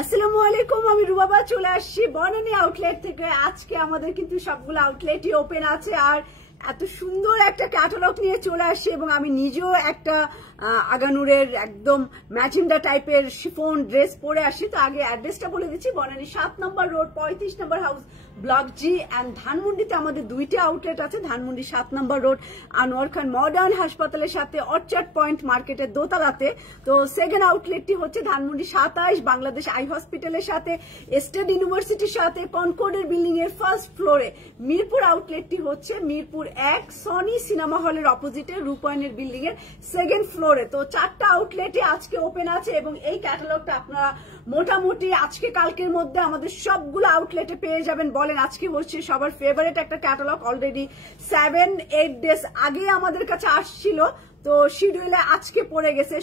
আসসালামু আলাইকুম, আমি রুবাবা চলে আসছি বনানী আউটলেট থেকে। আজকে আমাদের কিন্তু সবগুলো আউটলেটই ওপেন আছে, আর এত সুন্দর একটা ক্যাটালগ নিয়ে চলে আসছি, এবং আমি নিজেও একটা আগানুরের একদম ম্যাজেন্ডা টাইপের শিফন ড্রেস পরে আসি। তো আগে অ্যাড্রেসটা বলে দিচ্ছি, বনানী 7 নম্বর রোড 35 নম্বর হাউস ব্লক জি, অ্যান্ড ধানমন্ডিতে আমাদের দুইটা আউটলেট আছে। ধানমন্ডি 7 নম্বর রোড আনোয়ার খান মডার্ন হাসপাতালের সাথে অর্চার্ড পয়েন্ট মার্কেটের দোতলাতে। তো সেকেন্ড আউটলেটটি হচ্ছে ধানমন্ডি 27 বাংলাদেশ আই হসপিটালের সাথে, স্টেট ইউনিভার্সিটির সাথে, কনকর্ডের বিল্ডিং এর ফার্স্ট ফ্লোরে। মিরপুর আউটলেটটি হচ্ছে মিরপুর 1 সনি সিনেমা হলের অপোজিটে রূপায়ণের বিল্ডিং এর সেকেন্ড ফ্লোরে। তো 4টা আউটলেটে আজকে ওপেন আছে, এবং এই ক্যাটালগটা আপনারা মোটামুটি আজকে কালকের মধ্যে আমাদের সবগুলো আউটলেটে পেয়ে যাবেন। বলেন, আজকে হচ্ছে সবার ফেভারিট একটা ক্যাটালগ, অলরেডি 7-8 ডেজ আগে আমাদের কাছে আসছিল, তো শিডিউলে আজকে পড়ে গেছে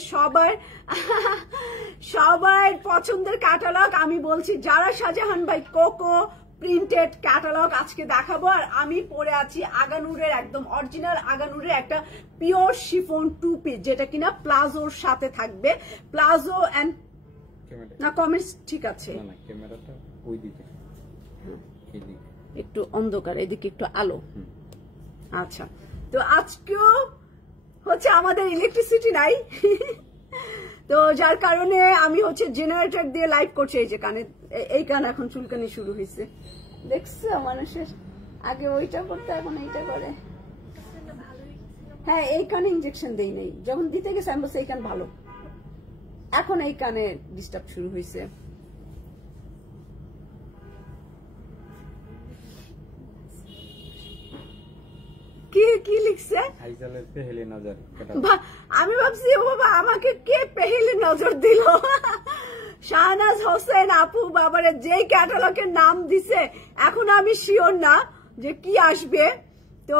সবার পছন্দের ক্যাটালগ। আমি বলছি যারা শাহজাহান ভাই কোকো প্রিন্টেড ক্যাটালগ আজকে দেখাবো। আর আমি পরে আছি আগানুরের একদম অরিজিনাল আগানুরের একটা পিওর শিফন 2 পিস, যেটা কিনা প্লাজোর সাথে থাকবে। প্লাজো এন্ড না কমেন্টস ঠিক আছে, ক্যামেরাটা ওই দিকে, একটু অন্ধকার, এদিকে একটু আলো। আচ্ছা, তো আজকেও হচ্ছে আমাদের ইলেকট্রিসিটি নাই, তো যার কারণে আমি হচ্ছে জেনারেটর দিয়ে লাইভ করছি। এই যে কানে, এই কান এখন চুলকানি শুরু হয়েছে, দেখছো মানুষের, আগে ওইটা করতে এখন এইটা করে। হ্যাঁ, এই কানে ইনজেকশন দেই নাই, যখন দিতে গেছে আমি বলছি এই কান ভালো, এখন এই কানে ডিস্টার্ব শুরু হয়েছে। কি লিখছে? আমি ভাবছি ও বাবা আমাকে কে পেহেলি নজর দিল। শাহনাজ হোসেন আপু বাবারে যে ক্যাটালগের নাম দিছে, এখন আমি শিওর না যে কি আসবে, তো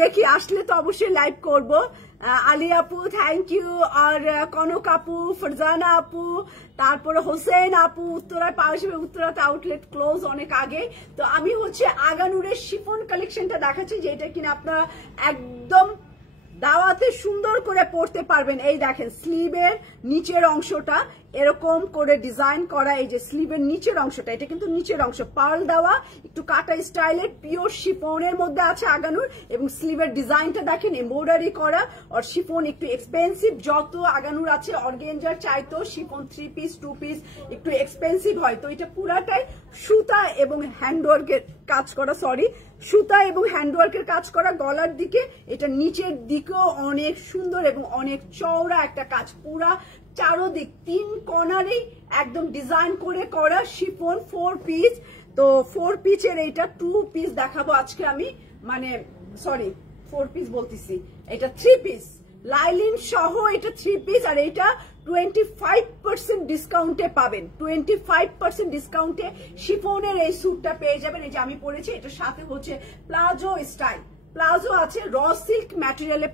দেখি আসলে তো অবশ্যই লাইভ করব। আলী আপু থ্যাংক ইউ, আর কনক আপু, ফরজানা আপু, তারপরে হোসেন আপু উত্তরায় পাওয়া যাবে, উত্তরাতে আউটলেট ক্লোজ অনেক আগে। তো আমি হচ্ছে আগানুরের শিফন কালেকশনটা দেখাচ্ছি, যেটা কিনা আপনারা একদম দাওয়াতে সুন্দর করে পড়তে পারবেন। এই দেখেন স্লিভের নিচের অংশটা এরকম করে ডিজাইন করা, এই যে স্লিভের নিচের অংশটা, এটা কিন্তু নিচের অংশ পার্ল দেওয়া, একটু কাটা স্টাইলের পিওর শিফনের মধ্যে আছে আগানুর, এবং স্লিভের ডিজাইনটা দেখেন এমব্রয়ডারি করা। আর শিফন একটু এক্সপেন্সিভ, যত আগানুর আছে অর্গেঞ্জার চাইতো শিফন 3 পিস 2 পিস একটু এক্সপেন্সিভ হয়। তো এটা পুরাটাই সুতা এবং হ্যান্ডওয়ার্কের কাজ করা, সুতা এবং হ্যান্ডওয়ার্কের কাজ করা। গলার দিকে এটা নিচের দিকেও অনেক সুন্দর এবং অনেক চওড়া একটা কাজ, পুরা চারোদিক 3 কর্নারেই একদম ডিজাইন করে করা শিফন 4 পিস। তো 4 পিসের এইটা 2 পিস দেখাবো আজকে আমি, মানে 4 পিস বলতেছি, এটা 3 পিস লাইলিন সহ, এটা 3 পিস। আর এটা 25% ডিসকাউন্টে পাবেন, 25% ডিসকাউন্টে শিফনের এই স্যুটটা পেয়ে যাবেন। এই যে আমি পরেছি, এটার সাথে হচ্ছে প্লাজো স্টাইল, প্লাজো আছে র সিল্ক ম্যাটেরিয়ালে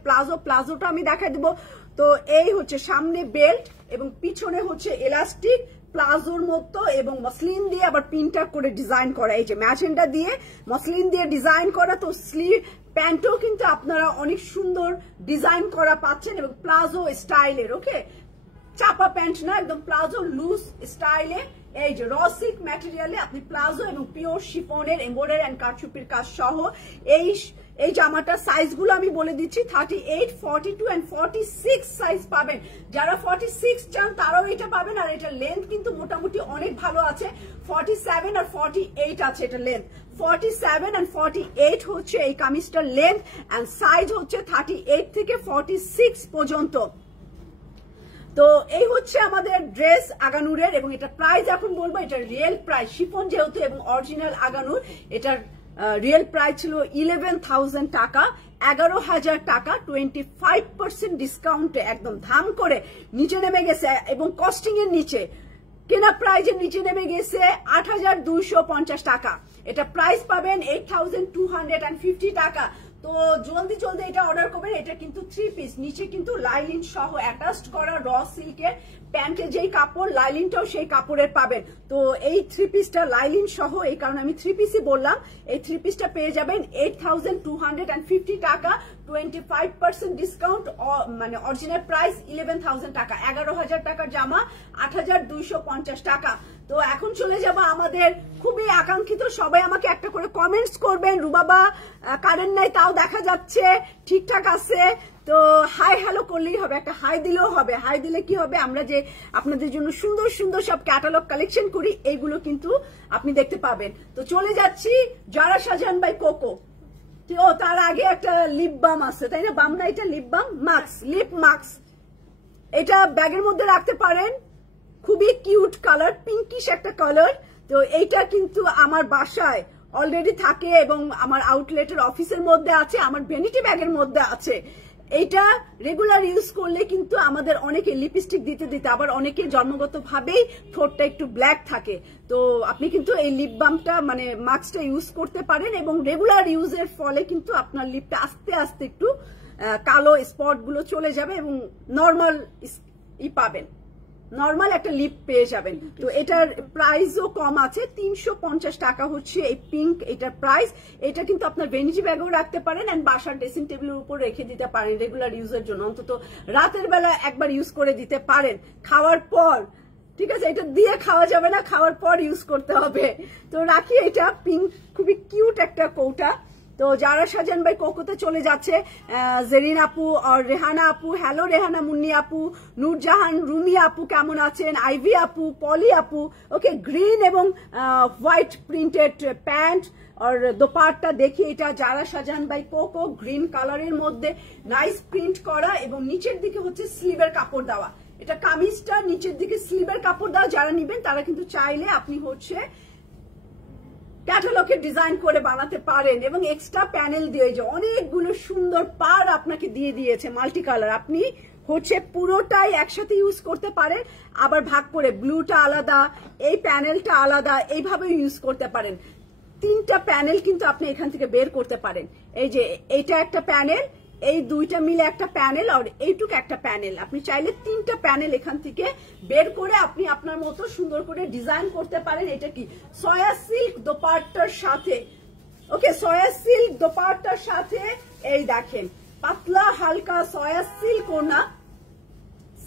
প্লাজোটা আমি দেখাই দেবো। তো এই হচ্ছে সামনে বেল্ট এবং পিছনে হচ্ছে এলাস্টিক প্লাজোর মতো, এবং মসলিন দিয়ে আবার পিনটা করে ডিজাইন করা, এই যে ম্যাজেন্ডা দিয়ে মসলিন দিয়ে ডিজাইন করা। তো স্লিভ প্যান্টও কিন্তু আপনারা অনেক সুন্দর ডিজাইন করা পাচ্ছেন, এবং প্লাজো স্টাইলের, ওকে চাপা প্যান্ট না, একদম প্লাজো লুজ স্টাইলে। এই যে র সিল্ক ম্যাটেরিয়ালে আপনি প্লাজো এবং পিওর শিফনের এমব্রয়ডারি এন্ড কারচুপির কাজ সহ এই জামাটা সাইজগুলো আমি বলে দিচ্ছি, 38, 42 এন্ড 46 সাইজ পাবেন। যারা 46 চান তারাও এটা পাবেন। আর এটা লেন্থ কিন্তু মোটামুটি অনেক ভালো আছে, 47 আর 48 আছে এটা লেন্থ, 47 এন্ড 48 হচ্ছে এই কামিজটার লেন্থ, এন্ড সাইজ হচ্ছে 38 থেকে 46 পর্যন্ত। তো এই হচ্ছে আমাদের ড্রেস আগানুরের, এবং এটা প্রাইস এখন বলবো, এটা রিয়েল প্রাইস শিফন যেহেতু এবং অরিজিনাল আগানুর, এটার রিয়েল প্রাইস ছিল 11,000 টাকা, 11,000 টাকা 25% ডিসকাউন্টে একদম ধাম করে নিচে নেমে গেছে, এবং কস্টিং এর নিচে কেনা প্রাইজের নিচে নেমে গেছে 8,250 টাকা। এটা প্রাইস পাবেন 8,250 টাকা। তো জলদি এটা অর্ডার করবেন। এটা কিন্তু 3 পিস, নিচে কিন্তু লাইলিন সহ অ্যাটাচড করা র সিল্কের প্যান্টে যেই কাপড়, লাইলিনটাও সেই কাপড়ের পাবেন। তো এই 3 পিসটা লাইলিন সহ, এই কারণে আমি 3 পিসই বললাম, এই 3 পিসটা পেয়ে যাবেন 8,250 টাকা 25% ডিসকাউন্ট, মানে অরিজিনাল প্রাইস 11,000 টাকা, 11,000 টাকার জামা 8,250 টাকা। তো এখন চলে যাব আমাদের খুবই আকাঙ্ক্ষিত, সবাই আমাকে একটা করে কমেন্টস করবেন, রুবাবা কারেন্ট নাই তাও দেখা যাচ্ছে ঠিকঠাক আছে, তো হাই হ্যালো করলেই হবে, একটা হাই দিলেও হবে। হাই দিলে কি হবে, আমরা যে আপনাদের জন্য সুন্দর সুন্দর সব ক্যাটালগ কালেকশন করি এইগুলো কিন্তু আপনি দেখতে পাবেন। তো চলে যাচ্ছি জারা শাহজাহান বাই কোকো। ও তার আগে একটা লিপ বাম আছে, তাই না? বাম না, এটা lip balm, mask, lip mask. এটা ব্যাগের মধ্যে রাখতে পারেন, খুবই কিউট কালার, পিঙ্কিশ একটা কালার। তো এইটা কিন্তু আমার বাসায় অলরেডি থাকে এবং আমার আউটলেটের অফিসের মধ্যে আছে, আমার ভ্যানিটি ব্যাগের মধ্যে আছে। এইটা রেগুলার ইউজ করলে কিন্তু আমাদের অনেকে লিপস্টিক দিতে দিতে আবার অনেকে জন্মগত ভাবেই ঠোঁটটা একটু ব্ল্যাক থাকে, তো আপনি কিন্তু এই লিপ বামটা মানে মাস্কটা ইউজ করতে পারেন এবং রেগুলার ইউজের ফলে কিন্তু আপনার লিপটা আস্তে আস্তে একটু কালো স্পট গুলো চলে যাবে এবং নর্মাল পাবেন, নর্মাল একটা লিপ পেয়ে যাবেন। তো এটার প্রাইসও কম আছে, 350 টাকা হচ্ছে এই পিঙ্ক এটার প্রাইস। এটা কিন্তু আপনার ভ্যানিটি ব্যাগেও রাখতে পারেন এন্ড বাসার ড্রেসিং টেবিলের উপর রেখে দিতে পারেন রেগুলার ইউজের জন্য, অন্তত রাতের বেলা একবার ইউজ করে দিতে পারেন খাওয়ার পর, ঠিক আছে? এটা দিয়ে খাওয়া যাবে না, খাওয়ার পর ইউজ করতে হবে। তো রাখি, এটা পিঙ্ক, খুবই কিউট একটা কৌটা। তো যারা শাহজাহান বাই কোকোতে চলে যাচ্ছে, জেরিন আপু আর রেহানা আপু, হ্যালো রেহানা, মুন্নি আপু, নূরজাহান, রুমি আপু কেমন আছেন, আইভি আপু, পলি আপু, ওকে। গ্রিন এবং হোয়াইট প্রিন্টেড প্যান্ট আর দোপাট্টা দেখি, এটা যারা শাহজাহান বাই কোকো, গ্রিন কালারের মধ্যে নাইস প্রিন্ট করা এবং নিচের দিকে হচ্ছে স্লিভের কাপড় দেওয়া। এটা কামিজটা নিচের দিকে স্লিভের কাপড় দেওয়া, যারা নিবেন তারা কিন্তু চাইলে আপনি হচ্ছে ক্যাটালগে ডিজাইন করে বানাতে পারেন এবং এক্সট্রা প্যানেল দিয়ে যে অনেকগুলো সুন্দর পার আপনাকে দিয়ে দিয়েছে মাল্টি কালার, আপনি হচ্ছে পুরোটাই একসাথে ইউজ করতে পারেন, আবার ভাগ করে ব্লুটা আলাদা, এই প্যানেলটা আলাদা, এইভাবে ইউজ করতে পারেন। 3টা প্যানেল কিন্তু আপনি এখান থেকে বের করতে পারেন। এই যে এইটা একটা প্যানেল, এই দুইটা মিলে একটা প্যানেল আর এইটুক একটা প্যানেল, আপনি চাইলে 3টা প্যানেল এখান থেকে বের করে আপনি আপনার মতো সুন্দর করে ডিজাইন করতে পারেন। এটা কি সয়া সিল্ক দোপাট্টার সাথে, ওকে, সয়া সিল্ক দোপাট্টার সাথে এই দেখেন পাতলা হালকা সয়া সিল্ক ওনা,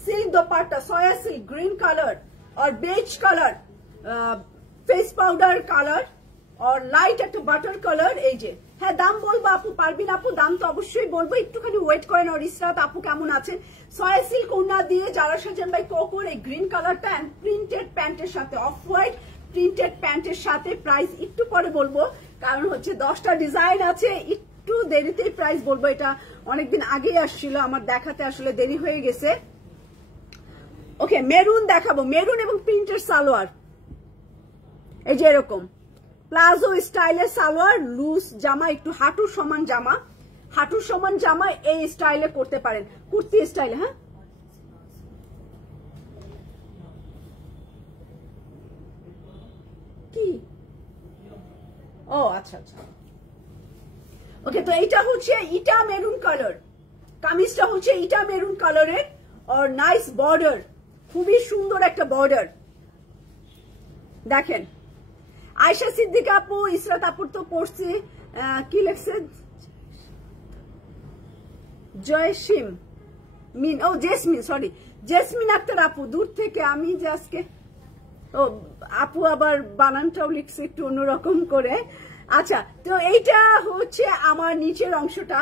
silk dupatta, soya silk, green colour और beige colour, face powder colour और लाइट একটা বাটার কালার। এই যে হ্যাঁ, দাম বলবো আপু, পারবিন আপু, দাম তো অবশ্যই বলবো, একটুখানি ওয়েট করেন। আর ইসরাত আপু কেমন আছেন? সয়া সিল্ক ওড়না দিয়ে যারা শাহজাহান বাই কোকোর এই গ্রিন কালারটা এন্ড প্রিন্টেড প্যান্টের সাথে, অফ হোয়াইট প্রিন্টেড প্যান্টের সাথে, প্রাইস একটু পরে বলবো কারণ হচ্ছে 10টা ডিজাইন আছে, একটু দেরিতেই প্রাইস বলবো। এটা অনেকদিন আগেই আসছিল, আমার দেখাতে আসলে দেরি হয়ে গেছে। ওকে, মেরুন দেখাবো, মেরুন এবং প্রিন্টের সালোয়ার, এই যে এরকম প্লাজো স্টাইলের সালোয়ার, লুজ জামা, একটু হাঁটুর সমান জামা, হাঁটুর সমান জামা এই স্টাইলে করতে পারেন, কুর্তি স্টাইলে। হ্যাঁ, কি? ও আচ্ছা আচ্ছা, ওকে। তো এইটা হচ্ছে ইটা মেরুন কালার, কামিজটা হচ্ছে ইটা মেরুন কালারের আর নাইস বর্ডার, খুবই সুন্দর একটা বর্ডার দেখেন। আয়শা সিদ্দিকা আপু, ইসরাত আপুর তো পড়ছি, কি লেখছে জয়সিম মিন, ও জেসমিন, সরি জেসমিন আক্তার আপু, দূর থেকে আমি যে আজকে, ও আপু আবার বানানটাও লিখছে একটু অন্যরকম করে। আচ্ছা, তো এইটা হচ্ছে আমার নিচের অংশটা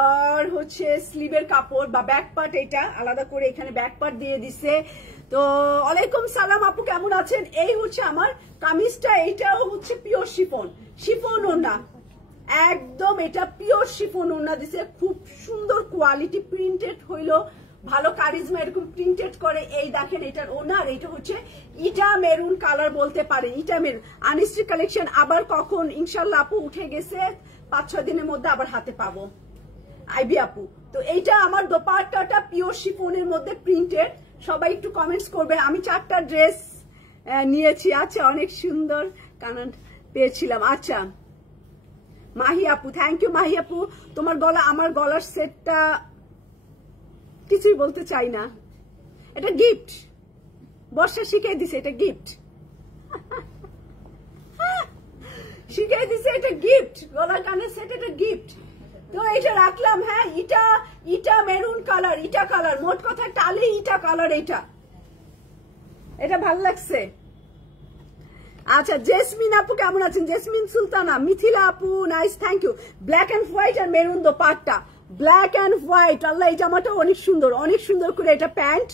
আর হচ্ছে স্লিভের কাপড় বা ব্যাক পার্ট, এটা আলাদা করে এখানে ব্যাক পার্ট দিয়ে দিছে। তো ওয়ালাইকুম সালাম আপু, কেমন আছেন? এই হচ্ছে আমার কামিজটা, এইটাও হচ্ছে পিওর শিফন, শিফন ওড়না, একদম এটা পিওর শিফন ওড়না দিছে, খুব সুন্দর কোয়ালিটি, প্রিন্টেড হইলো ভালো কারিজমা, এরকম প্রিন্টেড করে। এই দেখেন এটার ওড়না, আর এইটা হচ্ছে ইটা মেরুন কালার বলতে পারেন, ইটা মেরুন। আনিস্ট্রি কালেকশন আবার কখন ইনশাল্লাহ আপু উঠে গেছে, 5-6 দিনের মধ্যে আবার হাতে পাবো আইবি আপু। তো এইটা আমার দোপাট্টাটা পিওর শিফনের মধ্যে প্রিন্টেড, সবাই একটু কমেন্টস করবে। আমি 4টা ড্রেস নিয়েছি, আচ্ছা অনেক সুন্দর কানান পেয়েছিলাম। আচ্ছা মাহি আপু, থ্যাংক ইউ মাহি আপু, তোমার গলা, আমার গলার সেটটা কিছুই বলতে চাই না, এটা গিফট, বর্ষা শিখিয়ে দিছে, এটা গিফট শিখিয়ে দিছে, এটা গিফট, গলার কানের সেট, এটা গিফট। তো এটা রাখলাম। হ্যাঁ, ইটা মেরুন কালার, ইটা কালার, মোট কথা টালি ইটা কালার। এটা ভালো লাগছে। আচ্ছা, জেসমিন আপু কেমন আছেন? জেসমিন সুলতানা, মিথিলা আপু nice, thank you. Black and white আর maroon dupatta, black and white. Allah, এই জামাটা অনেক সুন্দর, অনেক সুন্দর করে এটা প্যান্ট,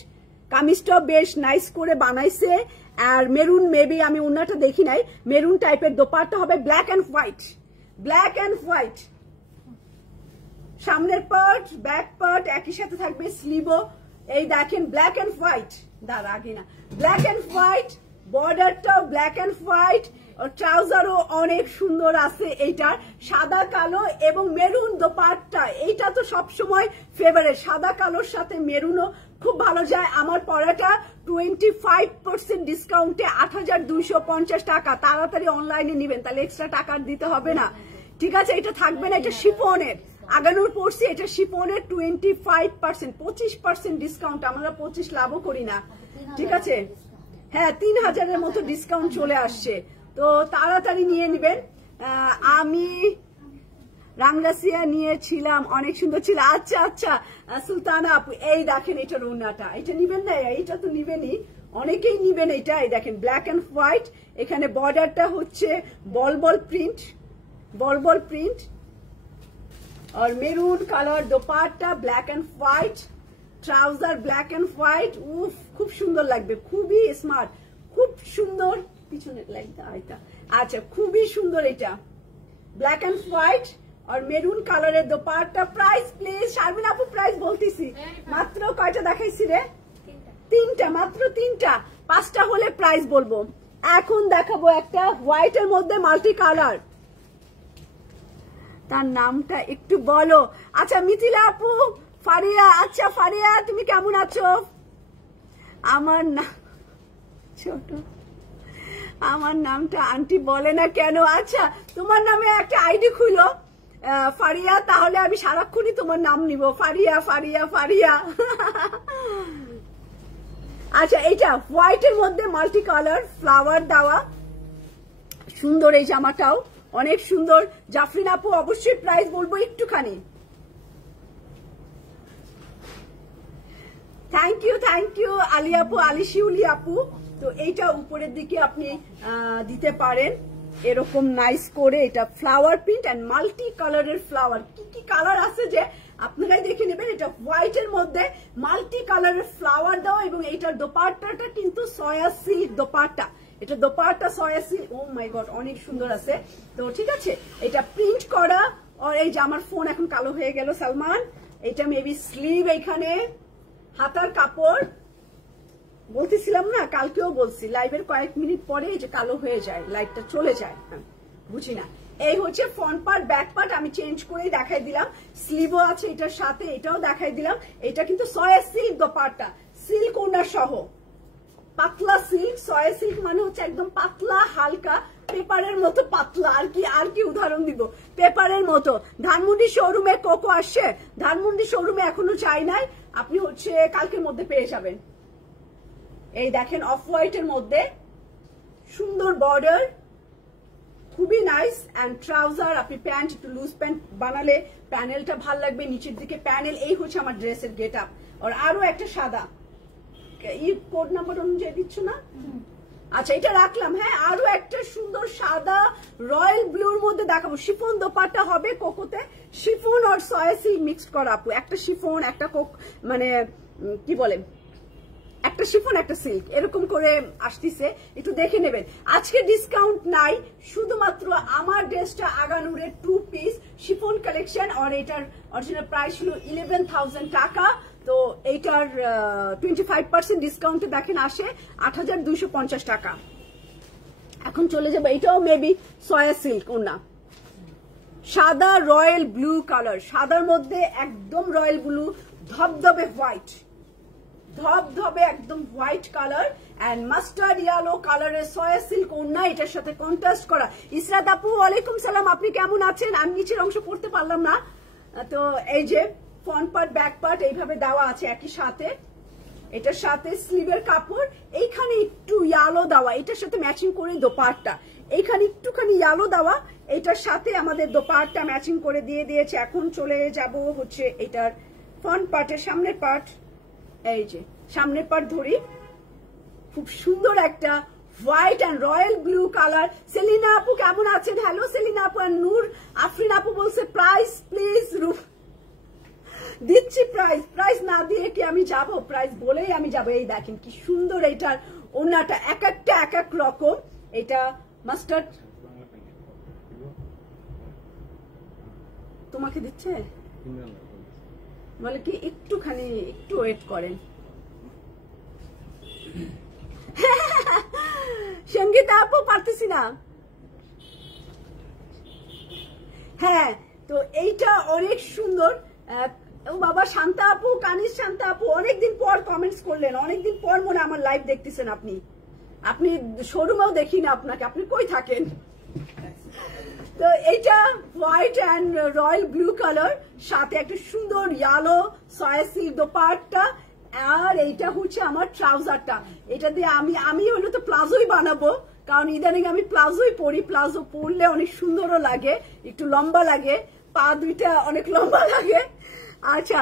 কামিজটা বেশ নাইস করে বানাইছে। আর মেরুন, মেবি আমি ওনাটা দেখি নাই, মেরুন টাইপের দোপাট্টা হবে, black and white, black and white. সামনের পার্ট ব্যাক পার্ট একই সাথে থাকবে, স্লিভও এই দেখেন ব্ল্যাক এন্ড হোয়াইট, দাঁড়া আগে না, ব্ল্যাক এন্ড হোয়াইট, বর্ডারটাও ব্ল্যাক এন্ড হোয়াইট, ট্রাউজারও অনেক সুন্দর আছে এইটার, সাদা কালো এবং মেরুন দোপাট্টা। এইটা তো সবসময় ফেভারিট, সাদা কালোর সাথে মেরুনও খুব ভালো যায়। আমার পরাটা 25% ডিসকাউন্টে 8250 টাকা। তাড়াতাড়ি অনলাইনে নিবেন, তাহলে এক্সট্রা টাকা দিতে হবে না, ঠিক আছে? এটা থাকবে না, এটা শিফনের, আগানোর পড়ছি, এটা শিফনের 25%, 25% ডিসকাউন্ট। আমরা 25 লাভও করি না, ঠিক আছে? হ্যাঁ, 3000-এর মতো ডিসকাউন্ট চলে আসছে, তো তাড়াতাড়ি নিয়ে নিবেন। আমি রাংরাসিয়া নিয়েছিলাম, অনেক সুন্দর ছিল। আচ্ছা আচ্ছা সুলতানা আপু, এই দেখেন এটা রুনাটা, এটা নিবেন না? এইটা তো নিবেনই, অনেকেই নিবেন এটা। এই দেখেন ব্ল্যাক এন্ড হোয়াইট, এখানে বর্ডারটা হচ্ছে ball ball print, ball ball print, আর maroon colour dupatta, black and white, trouser black and white. উফ, খুব সুন্দর লাগবে, খুবই স্মার্ট, খুব সুন্দর। পিছনে লাইটটা, আচ্ছা, খুবই সুন্দর এটা, ব্ল্যাক এন্ড হোয়াইট আর মেরুন কালারের দোপাট্টা। প্রাইস প্লিজ শারমিন আপু, প্রাইস বলতেছি। মাত্র কয়টা দেখাইছি রে? 3টা, মাত্র 3টা, 5টা হলে প্রাইস বলবো। এখন দেখাবো একটা হোয়াইটের মধ্যে মাল্টি কালার, তার নামটা একটু বলো। আচ্ছা মিথিলা আপু, ফারিয়া, আচ্ছা ফারিয়া তুমি কেমন আছো? আমার না ছোট, আমার নামটা আন্টি বলে না কেন? আচ্ছা, তোমার নামে একটা আইডি খুলো ফারিয়া, তাহলে আমি সারাক্ষণই তোমার নাম নিব, ফারিয়া ফারিয়া ফারিয়া। আচ্ছা, এইটা হোয়াইটের মধ্যে মাল্টি কালার ফ্লাওয়ার দেওয়া, সুন্দর এই জামাটাও অনেক সুন্দর। জাফরিন আপু, অবশ্যই প্রাইস বলবো একটুখানি। থ্যাংক ইউ আলী আপু, আলী শিউলি আপু। তো এইটা উপরের দিকে আপনি দিতে পারেন এরকম নাইস করে, এটা ফ্লাওয়ার প্রিন্ট এন্ড মাল্টি কালারের ফ্লাওয়ার। কি কি কালার আছে যে আপনারাই দেখে নেবেন। এটা হোয়াইটের মধ্যে মাল্টি কালারের ফ্লাওয়ার দাও, এবং এইটার দোপাট্টাটা কিন্তু সয়া সিল্ক দোপাট্টা, এটা দোপাট্টা সয়া সিল্ক। ও মাই গড, অনেক সুন্দর আছে। তো ঠিক আছে, এটা প্রিন্ট করা। আর এই যে আমার ফোন এখন কালো হয়ে গেল সালমান, এটা মেবি স্লিভ, এইখানে হাতার কাপড়, বলতেছিলাম না, কালকেও বলছি, লাইভের কয়েক মিনিট পরে এই যে কালো হয়ে যায়, লাইটটা চলে যায়, বুঝি না। এই হচ্ছে ফ্রন্ট পার্ট, ব্যাক পার্ট আমি চেঞ্জ করে দেখাই দিলাম, স্লিভও আছে এটার সাথে, এটাও দেখাই দিলাম। এটা কিন্তু সয়া সিল্ক দোপাট্টা, সিল্ক ওনার সহ, পাতলা সিল্ক। সয়া সিল্ক মানে হচ্ছে একদম পাতলা, হালকা, পেপারের মতো পাতলা। আর কি উদাহরণ দিব, পেপারের মতো। ধানমন্ডি শোরুমে কোকো আসছে, ধানমন্ডি শোরুমে এখনো চাই নাই, আপনি হচ্ছে কালকের মধ্যে পেয়ে যাবেন। এই দেখেন অফ হোয়াইটের মধ্যে সুন্দর বর্ডার, খুবই নাইস। এন্ড ট্রাউজার, আপনি প্যান্ট একটু লুজ প্যান্ট বানালে প্যানেলটা ভাল লাগবে, নিচের দিকে প্যানেল। এই হচ্ছে আমার ড্রেসের গেট আপ। আর আরো একটা সাদা, কোড নাম্বার অনুযায়ী দিচ্ছ না? আচ্ছা, এটা রাখলাম। হ্যাঁ, আরো একটা সুন্দর সাদা রয়্যাল ব্লুর মধ্যে দেখাবো। শিফন দোপাট্টা হবে কোকোতে, শিফন আর সয়া সিল্ক মিক্সড করা আপু। একটা শিফন, একটা কোক, মানে কি বলে, একটা শিফন একটা সিল্ক, এরকম করে আসতেছে, একটু দেখে নেবেন। আজকে ডিসকাউন্ট নাই, শুধুমাত্র আমার ড্রেসটা আগানুরের 2 পিস শিফন কালেকশন। আর এটার অরিজিনাল প্রাইস ছিল 11,000 টাকা। তো এইটার 25% ডিসকাউন্টে দেখেন আসে 8,250 টাকা। এখন চলে যাবো, এটাও মেবি সয়া সিল্ক ওনা, সাদা রয়্যাল ব্লু কালার, সাদার মধ্যে একদম রয়্যাল ব্লু, ধবধবে হোয়াইট, ধবধবে একদম white colour and mustard yellow কালারের সয়া সিল্ক ওড়না, এটার সাথে কন্ট্রাস্ট করা। ইসরাত আপু, ওয়ালাইকুম সালাম, আপনি কেমন আছেন? আমি নিচের অংশ পড়তে পারলাম না। তো এই যে ফ্রন্ট পার্ট ব্যাক পার্ট এইভাবে দেওয়া আছে একই সাথে। এটার সাথে স্লিভের কাপড়, এইখানে একটু ইয়ালো দেওয়া, এটার সাথে ম্যাচিং করে দোপাট্টা। এইখানে একটুখানি ইয়েলো দেওয়া, এটার সাথে আমাদের দোপাট্টা ম্যাচিং করে দিয়ে দিয়েছে। এখন চলে যাব হচ্ছে এটার ফ্রন্ট পার্টের সামনের পার্ট। এই যে সামনের পার্ট ধরি, খুব সুন্দর একটা white and royal blue colour. Selina আপু কেমন আছেন? হ্যালো সেলিনা আপু। আর নূর আফরিন আপু বলছে প্রাইস প্লিজ। দিচ্ছি প্রাইস, প্রাইস না দিয়ে কি আমি যাব? প্রাইস বলেই আমি যাব। এই দেখেন কি সুন্দর এটার ওড়নাটা, এক একটা এক এক রকম। এটা মাস্টার্ড তোমাকে দিচ্ছে বলে কি একটুখানি একটু ওয়েট করেন। সঙ্গীতা আপু পারতেছি না। হ্যাঁ তো এইটা অনেক সুন্দর। ও বাবা শান্তা আপু, কানিজ শান্তা আপু অনেকদিন পর কমেন্টস করলেন, অনেকদিন পর মনে আমার লাইভ দেখতেছেন আপনি। আপনি শোরুমেও দেখি না আপনাকে, আপনি কই থাকেন? তো এইটা white and royal blue colour, সাথে একটা সুন্দর ইয়েলো সয়া সিল্ক দোপাট্টা। আর এইটা হচ্ছে আমার ট্রাউজারটা। এটা দিয়ে আমি হলো তো প্লাজোই বানাবো, কারণ ইদানিং আমি প্লাজোই পরি। প্লাজো পরলে অনেক সুন্দরও লাগে, একটু লম্বা লাগে, পা দুইটা অনেক লম্বা লাগে। আচ্ছা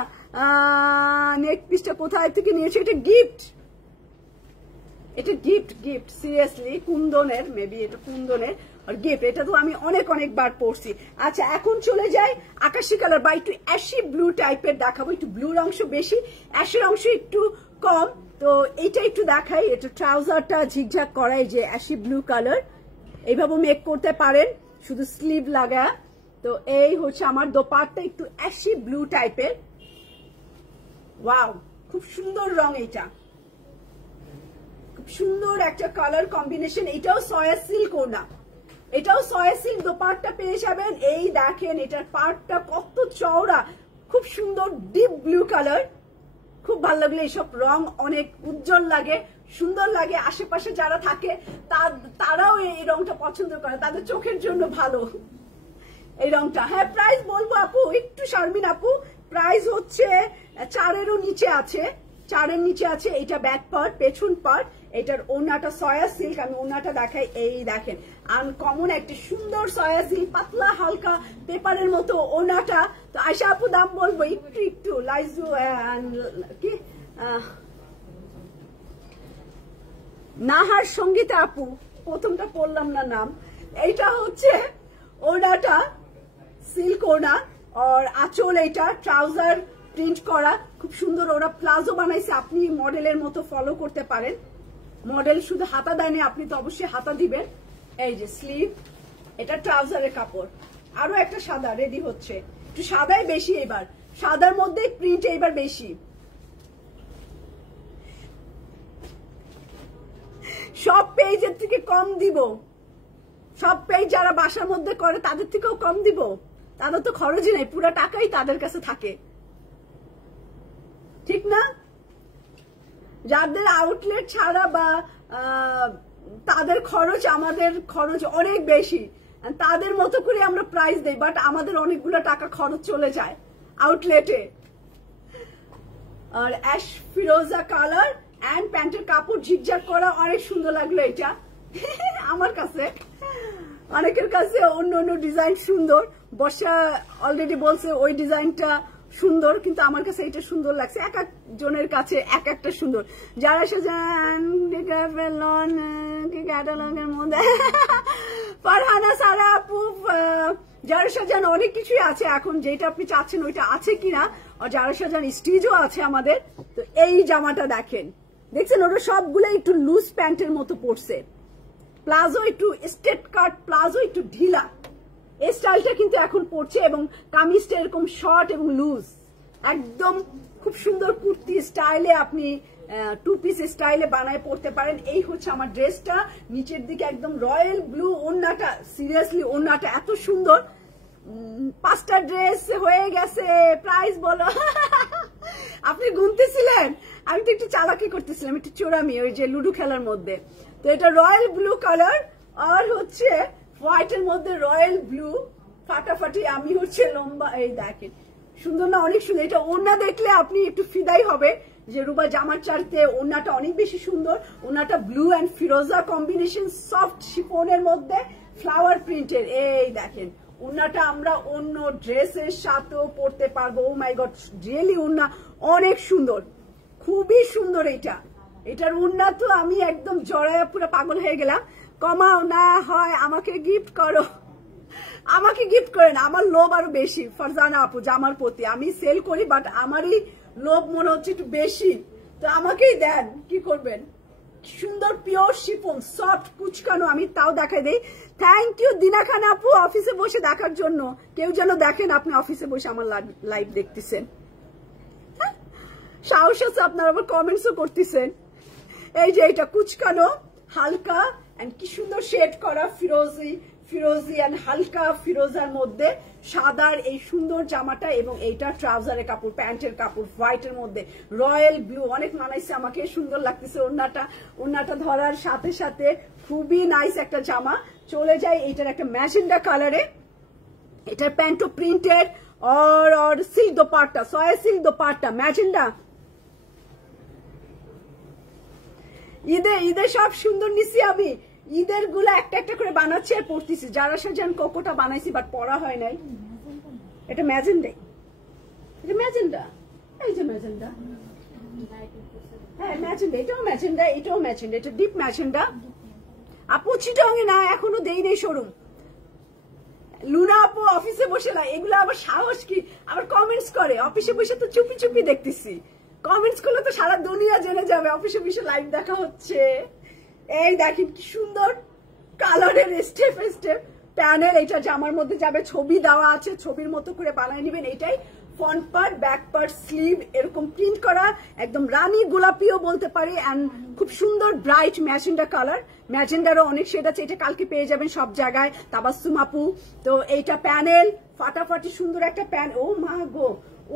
নেক পিসটা কোথায় থেকে নিয়েছে? এটা গিফট, এটা গিফট সিরিয়াসলি কুন্দনের, মেবি এটা কুন্দনের আর গিফট। এটা তো আমি অনেকবার পরছি। আচ্ছা এখন চলে যাই আকাশি কালার বা একটু অ্যাশি ব্লু টাইপের দেখাবো। একটু ব্লুর অংশ বেশি, অ্যাশের অংশ একটু কম। তো এইটা একটু দেখাই। এটা ট্রাউজারটা ঝিকঝাক করাই যে অ্যাশি ব্লু কালার, এইভাবে মেক করতে পারেন শুধু স্লিভ লাগা। তো এই হচ্ছে আমার দোপাট্টা, একটু অ্যাশি ব্লু টাইপের। ওয়াও খুব সুন্দর রং, এইটা খুব সুন্দর একটা কালার কম্বিনেশন। এটাও সয়া সিল্ক ওড়না, এটাও সয়া সিল্ক দোপাট্টা পেয়ে যাবেন। এই দেখেন এটার পার্টটা কত চওড়া, খুব সুন্দর ডিপ ব্লু কালার। খুব ভালো লাগলো, এইসব রং অনেক উজ্জ্বল লাগে, সুন্দর লাগে। আশেপাশে যারা থাকে তারাও এই রংটা পছন্দ করে, তাদের চোখের জন্য ভালো এই রংটা। হ্যাঁ প্রাইস বলবো আপু, একটু শারমিন আপু। প্রাইস হচ্ছে 4-এরও নিচে আছে, 4-এর নিচে আছে। এটা ব্যাক পার্ট, পেছন পার্ট। এটার ওড়নাটা সয়া সিল্ক, আমি ওড়নাটা দেখাই। এই দেখেন আনকমন একটা সুন্দর সয়া সিল্ক, পাতলা হালকা পেপারের মতো ওড়নাটা। তো আয়শা আপু দাম বলবো একটু লাইজু কি নাহার সঙ্গীতা আপু, প্রথমটা পড়লাম না নাম। এইটা হচ্ছে ওড়নাটা সিল্ক ওড়না, আর আঁচল এইটা ট্রাউজার প্রিন্ট করা, খুব সুন্দর। ওরা প্লাজো বানাইছে, আপনি মডেলের মতো ফলো করতে পারেন। মডেল শুধু হাতা দেয়নি, আপনি তো অবশ্যই হাতা দিবেন। এই যে স্লিভ, এটা ট্রাউজারের কাপড়। আরো একটা সাদা রেডি হচ্ছে, একটু সাদাই বেশি এবার, সাদার মধ্যে প্রিন্ট এইবার বেশি। সব পেজের থেকে কম দিব, সব পেজ যারা বাসার মধ্যে করে তাদের থেকেও কম দিব। তাদের তো খরচই নাই, পুরো টাকাই তাদের কাছে থাকে, ঠিক না? যাদের আউটলেট ছাড়া বা তাদের খরচ, আমাদের খরচ অনেক বেশি, তাদের মতো করে আমরা প্রাইস দেই, বাট আমাদের অনেকগুলো টাকা খরচ চলে যায় আউটলেটে। আর অ্যাশ ফিরোজা কালার এন্ড প্যান্টের কাপড় ঝিকঝাক করা, অনেক সুন্দর লাগলো এটা আমার কাছে। অনেকের কাছে অন্য অন্য ডিজাইন সুন্দর, বর্ষা অলরেডি বলছে ওই ডিজাইনটা সুন্দর, কিন্তু আমার কাছে এটা সুন্দর লাগছে। এক একজনের কাছে এক একটা সুন্দর। যারা সাজান ক্যাটালগের মধ্যে ফারহানা সারা আপু, যারা সাজান অনেক কিছুই আছে এখন, যেটা আপনি চাচ্ছেন ওইটা আছে কিনা। আর যারা সাজান স্টিচও আছে আমাদের। তো এই জামাটা দেখেন, দেখছেন ওরা সবগুলো একটু লুজ প্যান্টের মতো পড়ছে, প্লাজো একটু স্ট্রেট কাট, প্লাজো একটু ঢিলা, এই স্টাইলটা কিন্তু এখন পড়ছে। এবং কামিজটা এরকম শর্ট এবং লুজ, একদম খুব সুন্দর কুর্তি স্টাইলে, আপনি টু পিস স্টাইলে বানায় পড়তে পারেন। এই হচ্ছে আমার ড্রেসটা, নিচের দিকে একদম রয়্যাল ব্লু ওড়নাটা। সিরিয়াসলি ওড়নাটা এত সুন্দর। 5টা ড্রেস হয়ে গেছে, প্রাইস বলো। আপনি গুনতেছিলেন, আমি তো একটু চালাকি করতেছিলাম, একটু চোরামি, ওই যে লুডো খেলার মধ্যে। তো এটা রয়্যাল ব্লু কালার, আর হচ্ছে হোয়াইটের মধ্যে রয়্যাল ব্লু ফাটাফাটি। আমি হচ্ছে লম্বা, এই দেখেন সুন্দর না, অনেক সুন্দর। এটা ওড়না দেখলে আপনি একটু ফিদাই হবে, যে রুবা জামার চারিতে ওড়নাটা অনেক বেশি সুন্দর। ওড়নাটা ব্লু অ্যান্ড ফিরোজা কম্বিনেশন, সফট শিফনের মধ্যে ফ্লাওয়ার প্রিন্টের। এই দেখেন ওড়নাটা আমরা অন্য ড্রেসের সাথেও পরতে পারবো। ও মাই গড, রিয়েলি ওড়না অনেক সুন্দর, খুবই সুন্দর। এটার ওড়না তো আমি একদম জড়ায় পুরো পাগল হয়ে গেলাম। কমাও না হয় আমাকে গিফট করো, আমাকে গিফট করেন। আমার লোভ আরো বেশি ফারজানা আপু জামার প্রতি। আমি সেল করি বাট আমারই লোভ মনে হচ্ছে একটু বেশি, তো আমাকেই দেন, কি করবেন। সুন্দর পিওর শিফন, সফট কুচকানো, আমি তাও দেখাই দেই। থ্যাংক ইউ দিনা খান আপু অফিসে বসে দেখার জন্য। কেউ যেন দেখেন আপনি অফিসে বসে আমার লাইভ দেখতেছেন। সাহস আছে আপনারা আবার কমেন্টসও করতেছেন। এই যে এটা কুচকানো হালকা এন্ড কি সুন্দর শেড করা ফিরোজি এন্ড হালকা ফিরোজার মধ্যে সাদার এই সুন্দর জামাটা, এবং এইটা ট্রাউজারের কাপড়, প্যান্টের কাপড় হোয়াইটের মধ্যে রয়্যাল ব্লু, অনেক মানাইছে আমাকে, সুন্দর লাগতেছে। ওড়নাটা ধরার সাথে সাথে খুবই নাইস একটা জামা। চলে যায় এইটার একটা ম্যাজেন্ডা কালারে। এটার প্যান্টও প্রিন্টেড और silk dupatta, soya silk dupatta magenta. ঈদে সব সুন্দর নিছি আমি। ঈদের গুলা একটা একটা করে বানাচ্ছি আর পড়তেছি। যারা সাজান কোকোটা বানাইছি বাট পড়া হয় নাই। এটা ম্যাজেন্ডা, এটা ম্যাজেন্ডা, এই যে ম্যাজেন্ডা, হ্যাঁ ম্যাজেন্ডা, এটাও ম্যাজেন্ডা, এটাও ম্যাজেন্ডা, এটা ডিপ ম্যাজেন্ডা। আপু চিটাঙ্গে না, এখনো দেই নেই শোরুম। লুনা আপু অফিসে বসে না, এগুলো আবার সাহস কি, আবার কমেন্টস করে। অফিসে বসে তো চুপি চুপি দেখতেছি, কমেন্টস করলে তো সারা দুনিয়া জেনে যাবে অফিসে বসে লাইভ দেখা হচ্ছে। এই দেখেন কি সুন্দর কালারের স্টেপ প্যানেল। এটা জামার মধ্যে যাবে, ছবি দেওয়া আছে, ছবির মতো করে বানিয়ে নেবেন। এটাই front part, back part, sleeve এরকম প্রিন্ট করা, একদম রানী গোলাপিও বলতে পারি। এন্ড খুব সুন্দর ব্রাইট ম্যাজেন্ডা কালার। ম্যাজেন্ডারও অনেক শেড আছে, এটা কালকে পেয়ে যাবেন সব জায়গায়। তাবাসসুম আপু, তো এইটা প্যানেল ফাটাফাটি সুন্দর একটা প্যান। ও মা গো,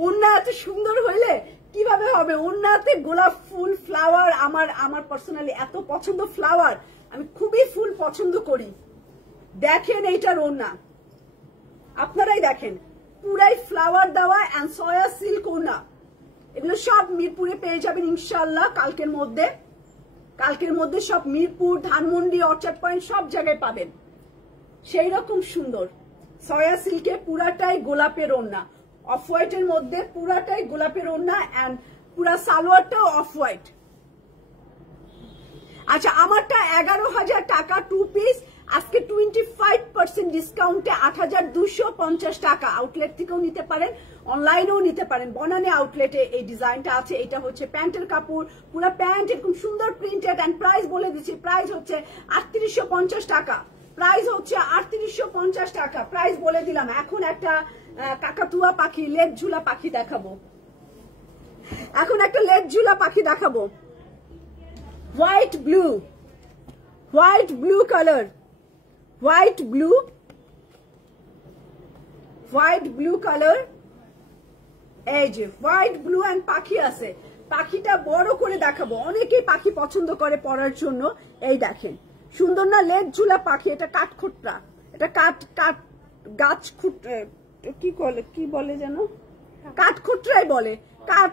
ওড়না এত সুন্দর হইলে কিভাবে হবে। ওড়নাতে গোলাপ ফুল ফ্লাওয়ার, আমার পার্সোনালি এত পছন্দ ফ্লাওয়ার, আমি খুবই ফুল পছন্দ করি। দেখেন এইটার ওড়না, আপনারাই দেখেন, পুরাই ফ্লাওয়ার দেওয়া এন্ড সয়া সিল্ক ওড়না। এগুলো সব মিরপুরে পেয়ে যাবেন ইনশাআল্লাহ কালকের মধ্যে সব মিরপুর, ধানমন্ডি, অর্চার্ড পয়েন্ট সব জায়গায় পাবেন। সেই রকম সুন্দর সয়া সিল্কে পুরাটাই গোলাপের ওড়না, অফ হোয়াইটের মধ্যে পুরাটাই গোলাপের ওড়না এন্ড পুরা সালোয়ারটাও অফ হোয়াইট। আচ্ছা, আমারটা 11,000 টাকা 2 পিস, আজকে 25% ডিসকাউন্টে 8,250 টাকা। আউটলেট থেকেও নিতে পারেন, অনলাইনেও নিতে পারেন। বনানী আউটলেটে এই ডিজাইনটা আছে। এটা হচ্ছে প্যান্টের কাপড়, পুরো প্যান্ট এরকম সুন্দর প্রিন্টেড এন্ড প্রাইস বলে দিচ্ছি, প্রাইস হচ্ছে 3850 টাকা। প্রাইস হচ্ছে 3850 টাকা, প্রাইস বলে দিলাম। এখন একটা কাকাতুয়া পাখি, লেজ ঝুলা পাখি দেখাবো। White blue colour, white blue colour. এই যে হোয়াইট ব্লু এন্ড পাখি আছে। পাখিটা বড় করে দেখাবো, অনেকেই পাখি পছন্দ করে পরার জন্য। এই দেখেন সুন্দর না, লেজ ঝুলা পাখি। এটা কাঠখোট্টা, এটা গাছ কি বলে যেন, কাঠখোট্টাই বলে, কাঠ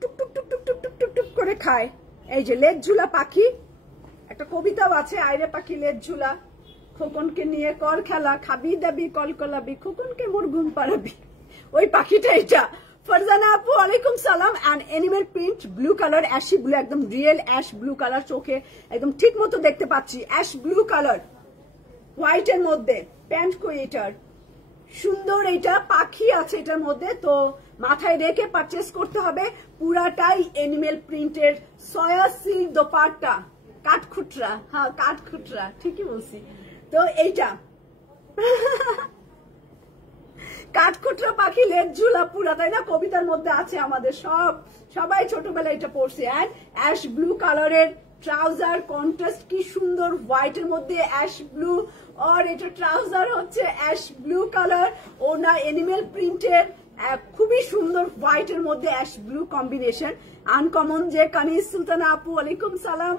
টুক টুক টুক টুক টুক টুক টুক টুক করে খায়। এই যে লেজ ঝুলা পাখি, একটা কবিতাও আছে, আইরে পাখি লেজ ঝুলা, খোকনকে নিয়ে কর খেলা, খাবি দাবি কলকলাবি, খোকনকে মোর ঘুম পাড়াবি। ওই পাখিটা এটা। ফারজানা আপু ওয়ালাইকুম সালাম। And animal print blue colour, ashy blue, একদম রিয়েল অ্যাশ ব্লু কালার, চোখে একদম ঠিক মতো দেখতে পাচ্ছি। অ্যাশ ব্লু কালার হোয়াইট এর মধ্যে, প্যান্ট কই এটার সুন্দর। এটা পাখি আছে এটার মধ্যে, তো মাথায় রেখে পারচেস করতে হবে। পুরাটাই এনিমেল প্রিন্টের সয়া সিল্ক দোপাট্টা, কাঠখুটরা, হ্যাঁ কাঠখুটরা, ঠিকই বলছি। তো এইটা কাঠখুটরা পাখি, লেজ ঝুলা পুরা, তাই না? কবিতার মধ্যে আছে আমাদের, সবাই ছোটবেলায় এটা পড়ছে। এন্ড অ্যাশ ব্লু কালারের ট্রাউজার, কন্ট্রাস্ট কি সুন্দর, হোয়াইট এর মধ্যে অ্যাশ ব্লু, আর এটা ট্রাউজার হচ্ছে অ্যাশ ব্লু কালার, ওনা এনিমেল প্রিন্টের, খুবই সুন্দর হোয়াইট এর মধ্যে অ্যাশ ব্লু কম্বিনেশন, আনকমন। যে কানিজ সুলতানা আপু ওয়ালাইকুম সালাম,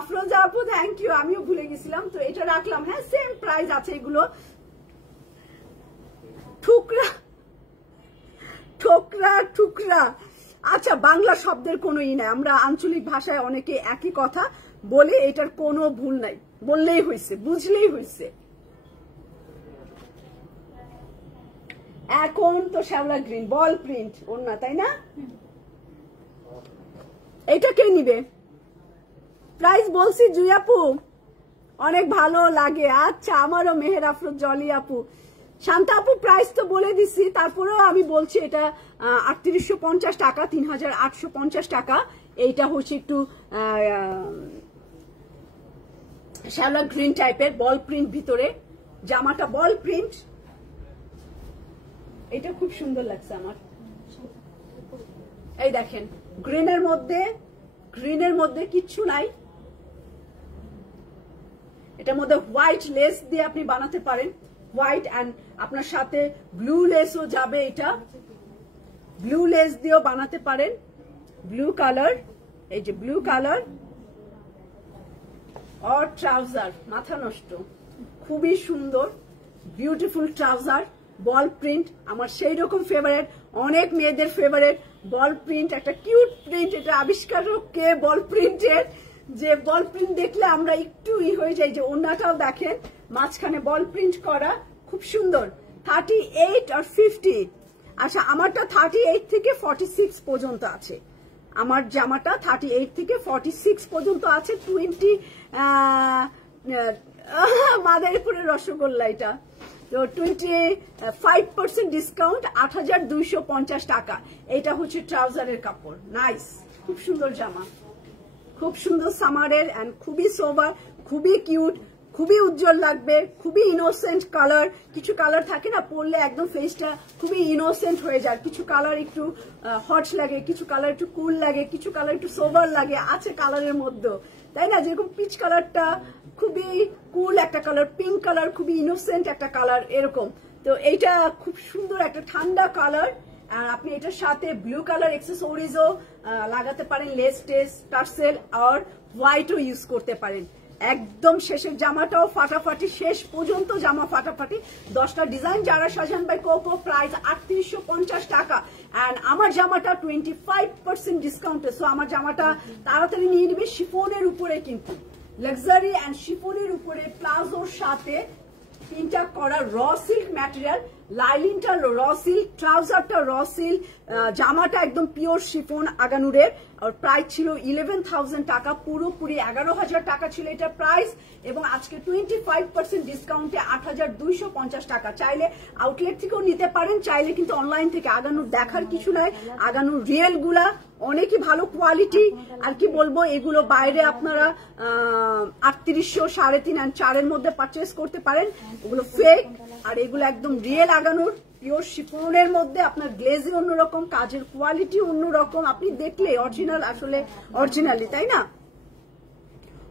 আফরোজা আপু থ্যাংক ইউ, আমিও ভুলে গেছিলাম, তো এটা রাখলাম। হ্যাঁ সেম প্রাইস আছে এগুলো। ঠুকরা আচ্ছা, বাংলা শব্দের কোনো ই নাই, আমরা আঞ্চলিক ভাষায় অনেকে একই কথা বলে, এটার কোনো ভুল নাই, বললেই হয়েছে, বুঝলেই হয়েছে। এখন তো শ্যাওলা গ্রিন বল প্রিন্ট ওড়না, তাই না? এটা কে নিবে? প্রাইস বলছি জুই আপু, অনেক ভালো লাগে। আচ্ছা, আমারও মেহের আফরোজ জলি আপু, শান্তা আপু প্রাইস তো বলে দিছি, তারপরেও আমি বলছি এটা 3850 টাকা, 3850 টাকা। এইটা হচ্ছে একটু শ্যাওলা গ্রিন টাইপের বল প্রিন্ট ভিতরে, জামাটা বল প্রিন্ট, এটা খুব সুন্দর লাগছে আমার। এই দেখেন গ্রিনের মধ্যে কিচ্ছু নাই, এটার মধ্যে হোয়াইট লেস দিয়ে আপনি বানাতে পারেন, হোয়াইট এন্ড আপনার সাথে ব্লু লেসও যাবে, এটা ব্লু লেস দিয়েও বানাতে পারেন, ব্লু কালার, এই যে ব্লু কালার। আর ট্রাউজার মাথা নষ্ট, খুবই সুন্দর বিউটিফুল ট্রাউজার, বল প্রিন্ট, আমার সেই রকম ফেভারিট, অনেক মেয়েদের ফেভারিট বল প্রিন্ট, একটা কিউট প্রিন্ট। এটা আবিষ্কারক কে বল প্রিন্টের, যে বল প্রিন্ট দেখলে আমরা একটু হয়ে যাই। যে ওড়নাটাও দেখেন মাঝখানে বল প্রিন্ট করা, খুব সুন্দর। 38 আর 50, আচ্ছা আমারটা 38 থেকে 46 পর্যন্ত আছে, আমার জামাটা 38 থেকে 46 পর্যন্ত আছে। 20 মাদারীপুরের রসগোল্লা, এটা তো 25% ডিসকাউন্ট, 8250 টাকা। এটা হচ্ছে ট্রাউজারের কাপড়, নাইস, খুব সুন্দর জামা, খুব সুন্দর সামারের এন্ড খুবই সোবার, খুবই কিউট, খুবই উজ্জ্বল লাগবে, খুবই ইনোসেন্ট কালার। কিছু কালার থাকে না পরলে একদম ফেসটা খুবই ইনোসেন্ট হয়ে যায়, কিছু কালার একটু হট লাগে, কিছু কালার একটু কুল লাগে, কিছু কালার একটু সোবার লাগে, আছে কালারের মধ্যে, তাই না? যেরকম পিচ কালারটা খুবই কুল একটা কালার, পিঙ্ক কালার খুবই ইনোসেন্ট একটা কালার, এরকম। তো এইটা খুব সুন্দর একটা ঠান্ডা কালার, আর আপনি এটার সাথে ব্লু কালার এক্সেসরিজও লাগাতে পারেন, লেস টেস টার্সেল আর হোয়াইটও ইউজ করতে পারেন। একদম শেষের জামাটাও ফাটাফাটি, শেষ পর্যন্ত জামা ফাটাফাটি। 10টা ডিজাইন যারা সাজান বাই কোকো, প্রাইস 3850 টাকা। এন্ড আমার জামাটা 25% ডিসকাউন্টে, সো আমার জামাটা তাড়াতাড়ি নিয়ে নিবে। শিফনের উপরে কিন্তু লাক্সারি এন্ড শিফনের উপরে প্লাজোর সাথে প্রিন্টটা করা raw silk material, লাইলিনটা raw silk, ট্রাউজারটা raw silk, জামাটা একদম পিওর শিফন আগানুরের। আর প্রাইস ছিল 11,000 টাকা, পুরোপুরি 11,000 টাকা ছিল এটা প্রাইস, এবং আজকে 25% ডিসকাউন্টে 8,250 টাকা। চাইলে আউটলেট থেকেও নিতে পারেন, চাইলে কিন্তু অনলাইন থেকে। আগানুর দেখার কিছু নাই, আগানুর রিয়েল গুলা অনেকই ভালো কোয়ালিটি। আর কি বলবো, এগুলো বাইরে আপনারা 3800, 3.5 আর 4-এর মধ্যে পারচেস করতে পারেন, ওগুলো ফেক। আর এগুলো একদম রিয়েল আগানুর পিওর শিফনের মধ্যে, আপনার গ্লেজি অন্যরকম, কাজের কোয়ালিটি অন্যরকম, আপনি দেখলে অরিজিনাল, আসলে অরিজিনালি, তাই না?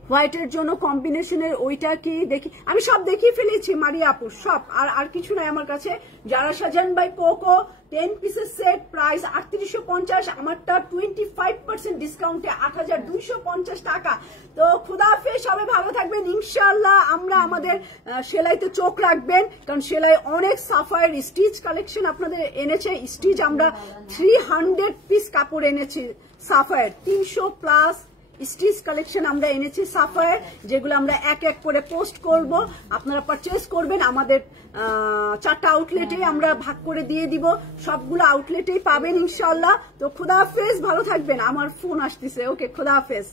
হোয়াইটের জন্য কম্বিনেশনের ওইটা কি দেখি, আমি সব দেখিয়ে ফেলেছি মারিয়া আপু, সব। আর কিছু নাই আমার কাছে। যারা সাজান বাই কোকো 10 পিসের সেট, প্রাইস 3850, আমারটা 25% ডিসকাউন্টে 8250 টাকা। তো খুদা হাফেজ, সবাই ভালো থাকবেন ইনশাআল্লাহ। আমরা আমাদের সেলাইতে চোখ রাখবেন, কারণ সেলাই অনেক সাফায়ের স্টিচ কালেকশন আপনাদের এনেছে। স্টিচ আমরা 300 পিস কাপড় এনেছি সাফায়ের, 300+ স্টিচ কালেকশন আমরা এনেছি সাফায়ের, যেগুলো আমরা এক এক করে পোস্ট করব, আপনারা পারচেস করবেন। আমাদের 4টা আউটলেটে আমরা ভাগ করে দিয়ে দিব, সবগুলো আউটলেটেই পাবেন ইনশাআল্লাহ। তো খুদা হাফেজ, ভালো থাকবেন। আমার ফোন আসতেছে, ওকে, খুদা হাফেজ।